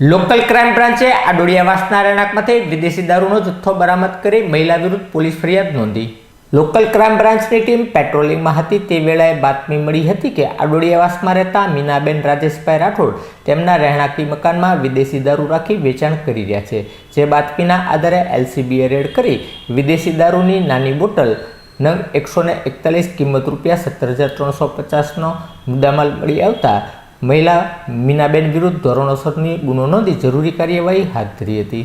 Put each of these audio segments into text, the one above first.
Local crime બ્રાન્ચે આડોડિયાવાસના રહેણાંકમાંથી વિદેશી દારૂનો જથ્થો બરામદ કરી મહિલા વિરુદ્ધ પોલીસ ફરિયાદ નોંધી. લોકલ ક્રાઇમ બ્રાન્ચની ટીમ પેટ્રોલિંગમાં હતી તે વેળાએ બાતમી મળી હતી કે આડોડિયાવાસમાં રહેતા મીનાબેન રાજેશભાઈ રાઠોડ તેમના રહેણાંકી મકાનમાં વિદેશી દારૂ રાખી વેચાણ કરી રહ્યા છે. જે બાતમીના આધારે એલસીબીએ રેડ કરી વિદેશી દારૂની નાની બોટલ નંગ એકસો એકતાલીસ કિંમત રૂપિયા સત્તર હજાર ત્રણસો પચાસનો મુદ્દામાલ મળી આવતા મહિલા મીનાબેન વિરુદ્ધ ધોરણોસરની ગુનો નોંધી જરૂરી કાર્યવાહી હાથ ધરી હતી.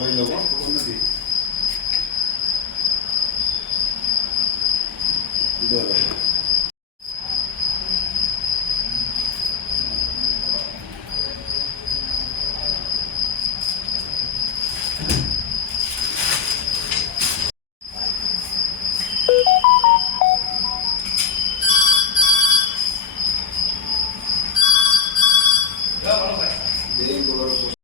જોઈ લઉં ખબર નથી બરોબર જય બરોબર